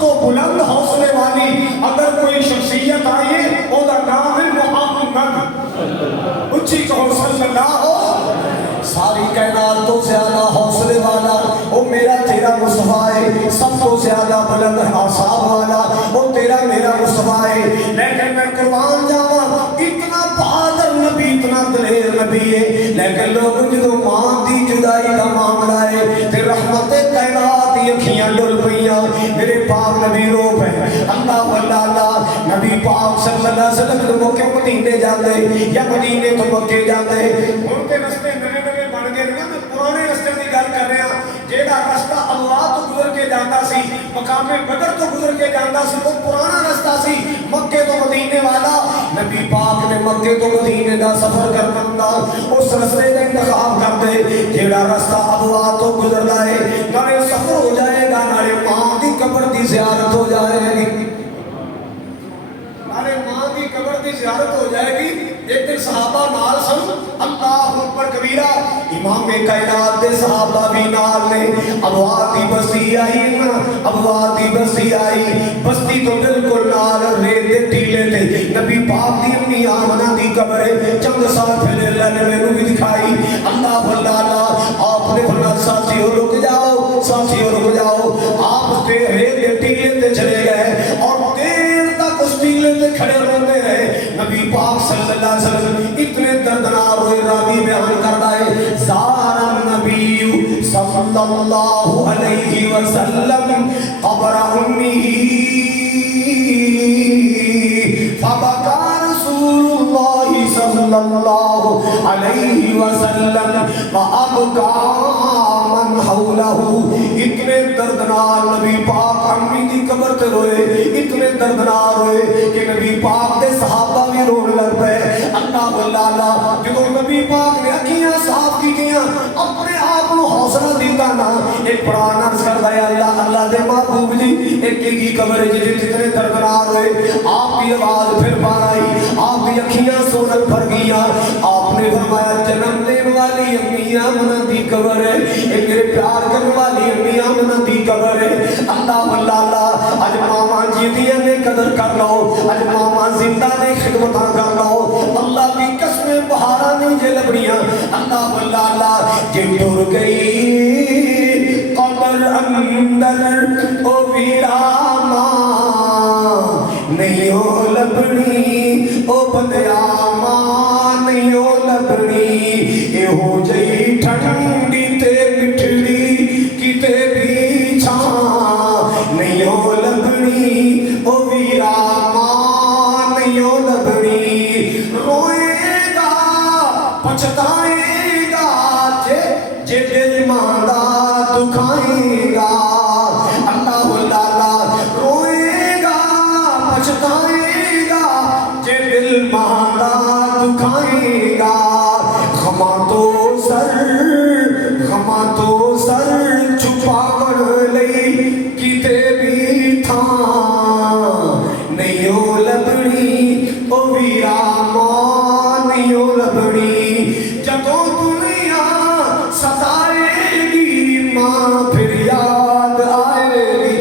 تو بلند حوصلے والی اگر کوئی شخصیت آئی وہ دا نام ہے محمد، اچھی کہو صلی اللہ ہو۔ ساری کائنات تو زیادہ حوصلے والا وہ میرا تیرا مصطفیٰ ہے، سب تو زیادہ بلند اعصاب والا وہ تیرا میرا مصطفیٰ ہے۔ لیکن میں قربان جاواں اتنا بہادر نبی، اتنا دلیر نبی ہے، لیکن لوگ جدو ماں دی جدائی کا معاملہ ہے تے رحمت کائنات دی اکھیاں ڈل پئیاں، میرے پاک نبی رو پے اللہ واللہ اللہ۔ نبی پاک صلی اللہ علیہ وسلم جدو مکے مدینے جاندے یا مدینے تو مکے جاندے، ان کے رستے نئے نئے بن گئے نا، میں پرانے رستے کی گل کر رہا جیڑا رستہ اللہ تو گزر کے جاتا سی، مقام بدر تو گزر کے جاتا سی، وہ پرانا رستہ سی مکے تو مدینے والا۔ نبی پاک نے مکے تو مدینے دا سفر کرنا اس رستے کا انتخاب کر دے جیڑا رستہ اللہ تو گزرنا ہے، نالے سفر ہو جائے گا، نالے ماں دی قبر دی زیارت ہو جائے گی، نالے ماں دی قبر دی زیارت ہو جائے گی۔ ایک دن صحابہ نال سن، اللہ اکبر کبیرہ، امام کائنات دے صحابہ بھی نال نے، ابواب دی بستی آئی نا، ابواب دی بستی آئی، بستی تو بالکل نال ریت دے ٹیلے تے نبی پاک دی امی آمنہ دی قبر ہے، چند سال پہلے اللہ نے میں بھی دکھائی، اللہ واللہ اللہ۔ آپ نے فرمایا ساتھیو رک جاؤ، ساتھیو رک جاؤ، آپ تے ریت دے ٹیلے تے چلے گئے اور دیر تک اس ٹیلے تے کھڑے رہتے رہے۔ نبی پاک صلی اللہ علیہ وسلم اتنے دردناک ہوئے، راوی بیان کرتا ہے زار النبی صلی اللہ علیہ وسلم قبر امی فبکا رسول اللہ صلی اللہ علیہ وسلم وابکا من حولہ۔ اتنے دردناک نبی پاک امی دی قبر تے روئے، اتنے دردناک ہوئے کہ نبی پاک دے صحابہ بھی رونے لگ پے۔ اللہ واللہ جدو نبی پاک نے اکھیاں صاف کی گیاں، اپنے آپ کو حوصلہ دیتا نا، ایک قرآن عرض کرتا ہے اللہ اللہ دے محبوب جی ایک کی قبر جی جتنے دردناک ہوئے، آپ کی آواز پھر بار آئی، آپ کی اکھیاں سونل بھر گیا، آپ نے فرمایا جنم دین والی امی آمنہ دی قبر ہے، ایک میرے پیار کرنے والی امی آمنہ دی قبر ہے۔ اللہ واللہ اللہ، آج ماما جیدیاں نے قدر کر لو، آج ماما زندہ نے خدمتاں کر لو، اللہ کی قسمیں بہارا نہیں جے لبڑیاں۔ اللہ واللہ اللہ جے ٹر گئی قبر اندر او ویراما نہیں ہو لبڑی، او بندیاما نہیں ہو لبڑی، اے ہو جئی ٹھنڈی تے مٹھڑی کتے بھی چھاں نہیں ہو لبڑی، او ویراما نہیں ہو لبڑی۔ روئے گا پچھتائے گا جے دل ماندہ دکھائے گا۔ اللہ اللہ روئے گا پچھتائے گا جے دل ماندہ دکھائے گا۔ غماں تو سر چھپاون لئی کتے بھی تھاں نہیں ہو لبڑی، او ویراما نہیں ہو لبڑی۔ جدوں دنیا ستائے گی ماں پھر یاد آئے گی۔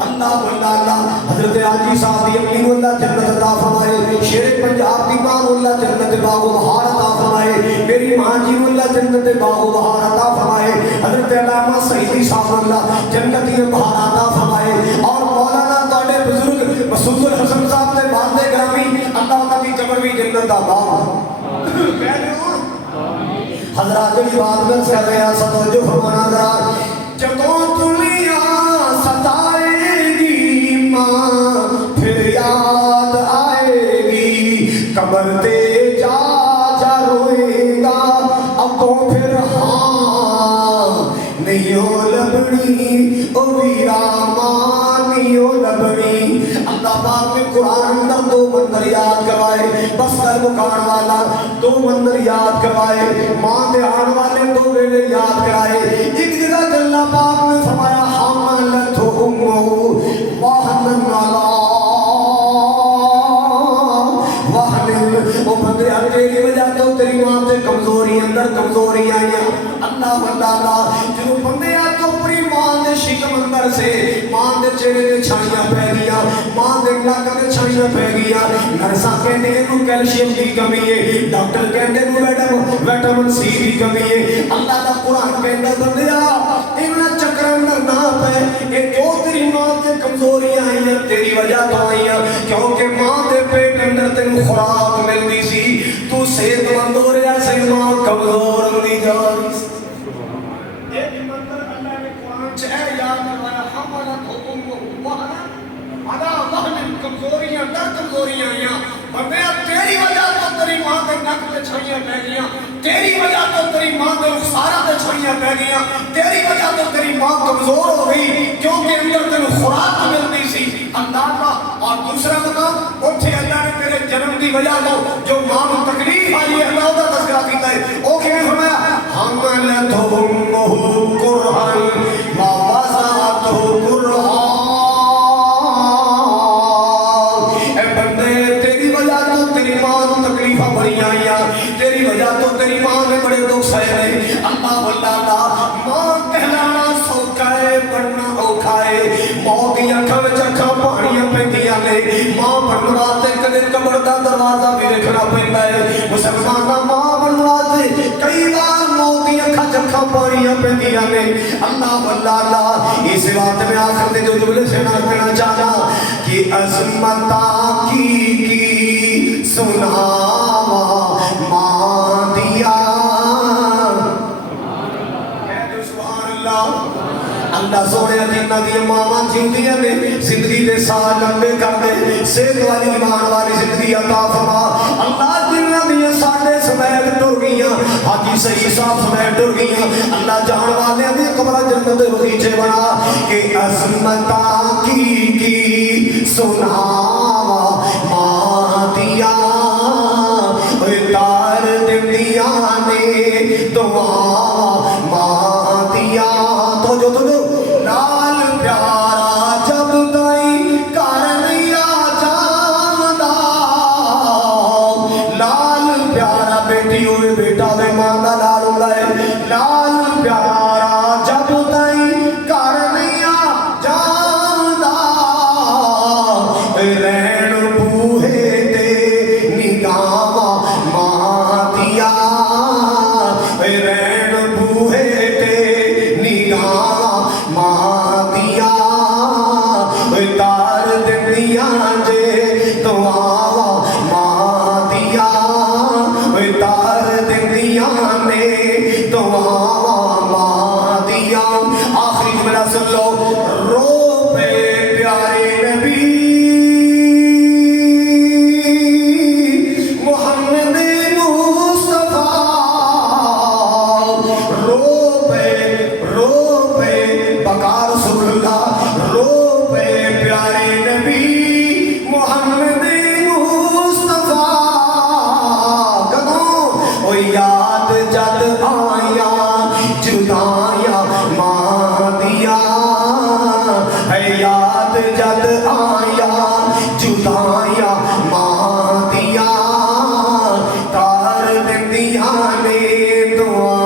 اللہ واللہ اللہ، حضرت حاجی صاحب دی امی کو اللہ جنت عطا فرمائے، شیر پنجاب دی ماں کو اللہ جنت باغ و بہار عطا فرمائے، میری ماں جی کو اللہ جنت باغ و بہار عطا فرمائے، حضرت علامہ سعیدی صاحب اللہ جنت بہار عطا فرمائے، اور مولانا تواڈے بزرگ مسعود الحسن صاحب دے والد گرامی اللہ انہاں دی قبر بھی جنت دا باغ حضرات کی بات میں کر رہے ہیں، توجہ فرمانا ذرا۔ جدوں دنیا ستائے گی ماں پھر یاد آئے گی، قبر تے جا جا روئے گا ابو پھر ہاں نہیں ہو لبڑی، او ویراما نہیں ہو لبڑی۔ اللہ پاک نے قرآن اندر دو منظر یاد کروائے، بس کر مکان والا دو منظر یاد کروائے، ماں دے آن والے دو ویلے یاد کرائے۔ ایک جگہ اللہ پاک نے فرمایا حملت امہ وہن علی وہن، او بندے تیری وجہ تو تیری ماں سے کمزوری اندر کمزوری آئی۔ اللہ واللہ جو بندے تو اپنی ماں نے شکم اندر اندر سے ماں دے چہرے تے چھائیاں پہ گیا، ماں دے نک تے چھائیاں پہ گیا، نرساں کہندے نوں کیلشیم دی کمی ہے، ڈاکٹر کہندے نوں وٹامن سی دی کمی ہے۔ اللہ دا قرآن کہندا بندیا انہاں چکراں اندر نہ پے، اے جو تیری ماں تے کمزوریاں آئیاں تیری وجہ تو آئیاں، کیونکہ ماں دے پیٹ اندر تینوں خوراک ملدی سی، تو صحت مند ہو رہا سی، ماں کمزور ہوندی جا رہی سی۔ ایک منظر اللہ نے قرآن چ اے یاد کروایا، حملت امہ وہنا علی وہن، کمزوریاں در کمزوریاں آئیاں، بندیا تیری وجہ تو تیری ماں کے نک تے چھائیاں پہ گیاں، تیری وجہ تو تیری ماں کے رخسارہ تے چھائیاں پہ گیاں، تیری وجہ تو تیری ماں کمزور ہو گئی، کیونکہ اندر تینوں خوراک ملتی سی اندازہ۔ اور دوسرا مقام اتھے اللہ نے تیرے جنم دی وجہ تو جو ماں کو تکلیف آئی ہے اللہ دا تذکرہ کیتا ہے، او کہ فرمایا حملتہ امہ کرہا ووضعتہ کرہا۔ اے بندے تیری وجہ تو تیری ماں کو تکلیفاں بڑی آئیاں، تیری وجہ تو تیری ماں نے بڑے دکھ سہے نہیں۔ اللہ واللہ ماں کہلانا سوکھا ہے بننا اوکھا ہے، موت دی اکھاں وچ اکھاں پانیاں پیندیاں نے، ماں بنن واسطے کدے قبر دا دروازہ بھی دیکھنا پیندا ہے، مسلمان دا ماں بنن واسطے کئی بار موت دی اکھاں وچ اکھاں پانیاں پیندیاں نے۔ اللہ واللہ اس بات میں آخر دے جو جملے سے نہ کہنا چاہتا کہ عظمتاں کی سناواں ماں دیا۔ اللہ سونے جنہ دی ماواں جیندیاں نے زندگی دے سال لمبے کر دے، صحت والی ایمان والی زندگی عطا فرما۔ اللہ جنہ دی ساڈے سمیت ٹر گئیاں، حاجی صحیح صاحب سمیت ٹر گئیاں، اللہ جان والے دی قبر جنت دے بغیچے بنا کہ عظمتاں کی سناواں ماں دیا، تار دندیاں نے دعا ماں دیا۔ تو جو لال پیارا جب تائی کر لیا جاندا، لال پیارا بیٹی ہوئے بیٹا دے ماں دا لال ہوندا ہے، لال پیارا جب تائی کر لیا جاندا، رین بوہے تے نگاواں ماں دیا، رین بوہے تے نگاواں ماں دیا، تار دنیا جے دعاواں ماں دیا، تار دنیا نے دعاواں ماں دیا۔ آخری جملہ سن لو، رو پہ پیارے نبی محمد مصطفیٰ، رو پہ بکار رسول اللہ، رو پہ پیارے نبی محمد مصطفیٰ۔ کدوں او یاد جد آیاں جدائیاں ماں دیا، ہے یاد جد آیاں جدائیاں ماں دیا، تار دندیاں نے دعا۔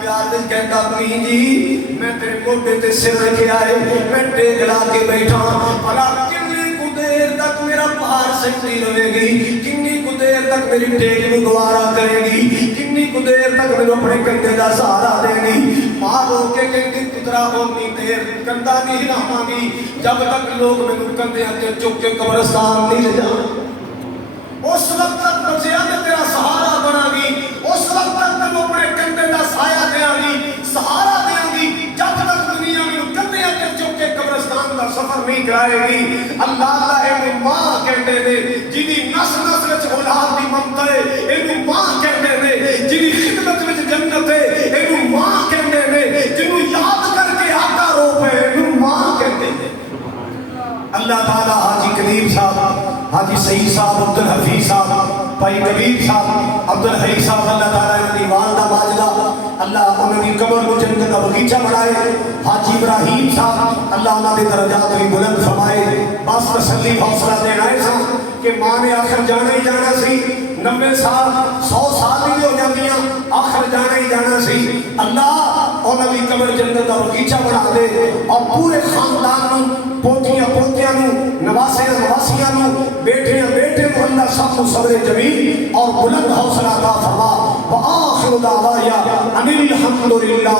پیار دل کہتا امی جی میں تیرے موڈے تے سر رکھے آئے، میں ٹیک لا کے بیٹھا، بھلا کنی کو دیر تک میرا پہار سکتی رہے گی، کنی کو دیر تک میری ٹیک میں گوارا کرے گی، کنی کو دیر تک میرے اپنے کندھے دا سہارا دے گی۔ ماں رو کے کہتی پترا اونی دیر کندھا نہیں ہلاواں گی جب تک لوگ میرے کندھے تے چک کے قبرستان نہیں لے جاؤں، اس وقت تک بچیا میں تیرا سہارا بنا گی، اس وقت تک میں اپنے کندھے دا سایہ دیا گی، سہارا دیا گی، جب تک دنیا میں کندھے کے چک کے قبرستان دا سفر نہیں کرائے گی۔ اللہ اللہ اے ماں کہتے نے جنی نس نس وچ اولاد دی ممتا ہے، اے ماں کہتے نے جنی خدمت وچ جنت ہے، اے ماں کہتے نے جنوں یاد کر کے آقا رو پے، اے ماں کہتے نے۔ اللہ تعالیٰ حاجی کبیر صاحب، حاجی سعید صاحب، عبدالحفیظ صاحب، بھائی کبیر صاحب، عبدالحی صاحب، اللہ تعالیٰ انہی والدہ ماجدہ اللہ انہی قبر کو جنت کا بغیچہ بنائے۔ حاجی ابراہیم صاحب اللہ انہاں دے درجات بھی بلند فرمائے۔ بس تسلی حوصلہ دینا ہے کہ ماں نے آخر جانا ہی جانا سی، 90 سال 100 سال بھی ہو جاندیاں آخر جانا ہی جانا سی اللہ انہاں دی قبر جنت دا بغیچہ بنا دے اور پورے خاندان نوں پوتیاں پوتیاں نوں نواسے نواسیاں نوں بیٹے بیٹے نوں اللہ سب کو صبر جمیل اور بلند حوصلہ عطا فرما وآخر دعوانا ان الحمد للہ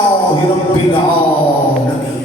رب العالمین.